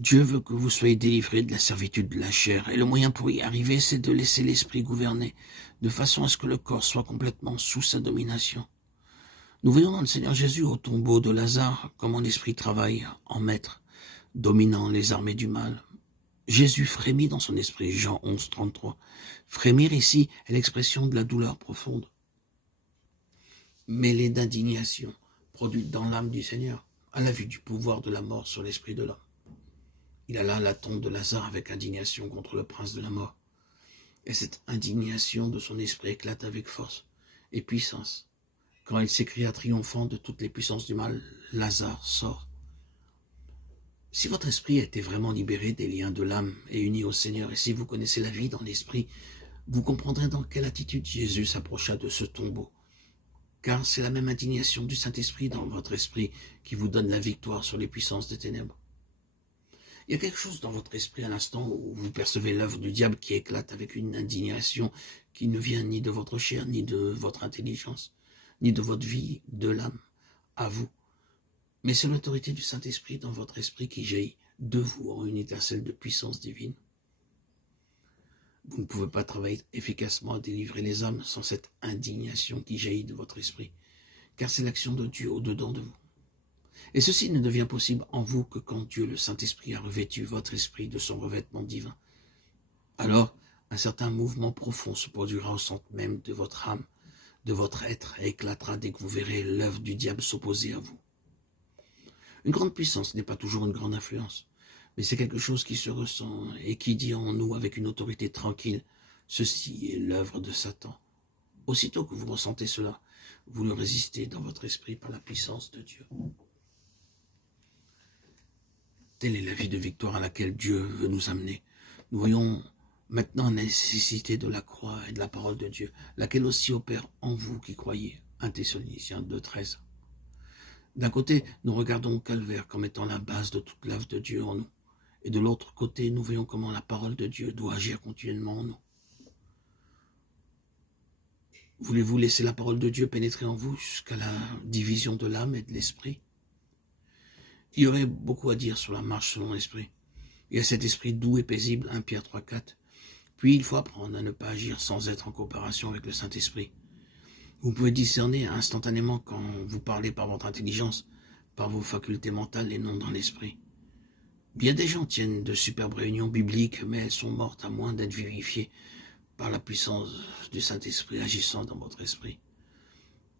Dieu veut que vous soyez délivrés de la servitude de la chair, et le moyen pour y arriver, c'est de laisser l'esprit gouverner, de façon à ce que le corps soit complètement sous sa domination. Nous voyons dans le Seigneur Jésus au tombeau de Lazare comment l'esprit travaille en maître, dominant les armées du mal. Jésus frémit dans son esprit, Jean 11, 33. Frémir ici est l'expression de la douleur profonde, mêlée d'indignation, produite dans l'âme du Seigneur, à la vue du pouvoir de la mort sur l'esprit de l'homme. Il alla à la tombe de Lazare avec indignation contre le prince de la mort. Et cette indignation de son esprit éclate avec force et puissance. Quand il s'écria triomphant de toutes les puissances du mal, Lazare sort. Si votre esprit a été vraiment libéré des liens de l'âme et uni au Seigneur, et si vous connaissez la vie dans l'esprit, vous comprendrez dans quelle attitude Jésus s'approcha de ce tombeau. Car c'est la même indignation du Saint-Esprit dans votre esprit qui vous donne la victoire sur les puissances des ténèbres. Il y a quelque chose dans votre esprit à l'instant où vous percevez l'œuvre du diable qui éclate avec une indignation qui ne vient ni de votre chair, ni de votre intelligence, ni de votre vie, de l'âme, à vous. Mais c'est l'autorité du Saint-Esprit dans votre esprit qui jaillit de vous en une étincelle de puissance divine. Vous ne pouvez pas travailler efficacement à délivrer les âmes sans cette indignation qui jaillit de votre esprit, car c'est l'action de Dieu au-dedans de vous. Et ceci ne devient possible en vous que quand Dieu, le Saint-Esprit, a revêtu votre esprit de son revêtement divin. Alors, un certain mouvement profond se produira au centre même de votre âme, de votre être, et éclatera dès que vous verrez l'œuvre du diable s'opposer à vous. Une grande puissance n'est pas toujours une grande influence, mais c'est quelque chose qui se ressent et qui dit en nous avec une autorité tranquille, ceci est l'œuvre de Satan. Aussitôt que vous ressentez cela, vous le résistez dans votre esprit par la puissance de Dieu. Telle est la vie de victoire à laquelle Dieu veut nous amener. Nous voyons maintenant la nécessité de la croix et de la parole de Dieu, laquelle aussi opère en vous qui croyez. 1 Thessaloniciens 2,13. D'un côté, nous regardons au calvaire comme étant la base de toute l'œuvre de Dieu en nous. Et de l'autre côté, nous voyons comment la parole de Dieu doit agir continuellement en nous. Voulez-vous laisser la parole de Dieu pénétrer en vous jusqu'à la division de l'âme et de l'esprit? Il y aurait beaucoup à dire sur la marche selon l'esprit. Il y a cet esprit doux et paisible, 1 Pierre 3, 4. Puis il faut apprendre à ne pas agir sans être en coopération avec le Saint-Esprit. Vous pouvez discerner instantanément quand vous parlez par votre intelligence, par vos facultés mentales et non dans l'esprit. Bien des gens tiennent de superbes réunions bibliques, mais elles sont mortes à moins d'être vivifiées par la puissance du Saint-Esprit agissant dans votre esprit.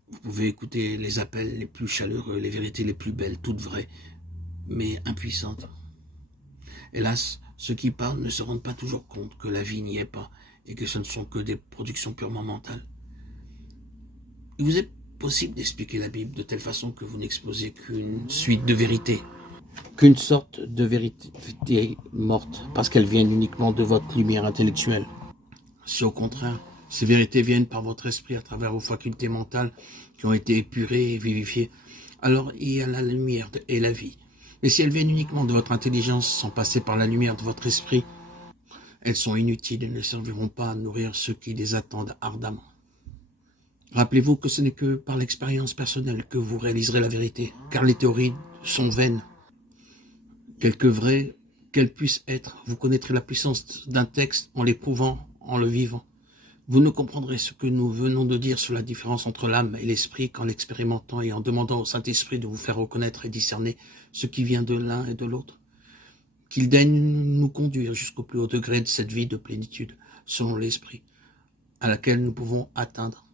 Vous pouvez écouter les appels les plus chaleureux, les vérités les plus belles, toutes vraies, mais impuissantes. Hélas, ceux qui parlent ne se rendent pas toujours compte que la vie n'y est pas et que ce ne sont que des productions purement mentales. Il vous est possible d'expliquer la Bible de telle façon que vous n'exposez qu'une suite de vérités, qu'une sorte de vérité morte, parce qu'elles viennent uniquement de votre lumière intellectuelle. Si au contraire, ces vérités viennent par votre esprit à travers vos facultés mentales qui ont été épurées et vivifiées, alors il y a la lumière et la vie. Mais si elles viennent uniquement de votre intelligence sans passer par la lumière de votre esprit, elles sont inutiles et ne serviront pas à nourrir ceux qui les attendent ardemment. Rappelez-vous que ce n'est que par l'expérience personnelle que vous réaliserez la vérité, car les théories sont vaines. Quelque vraies qu'elles puissent être, vous connaîtrez la puissance d'un texte en l'éprouvant, en le vivant. Vous ne comprendrez ce que nous venons de dire sur la différence entre l'âme et l'esprit qu'en l'expérimentant et en demandant au Saint-Esprit de vous faire reconnaître et discerner ce qui vient de l'un et de l'autre. Qu'il daigne nous conduire jusqu'au plus haut degré de cette vie de plénitude, selon l'Esprit, à laquelle nous pouvons atteindre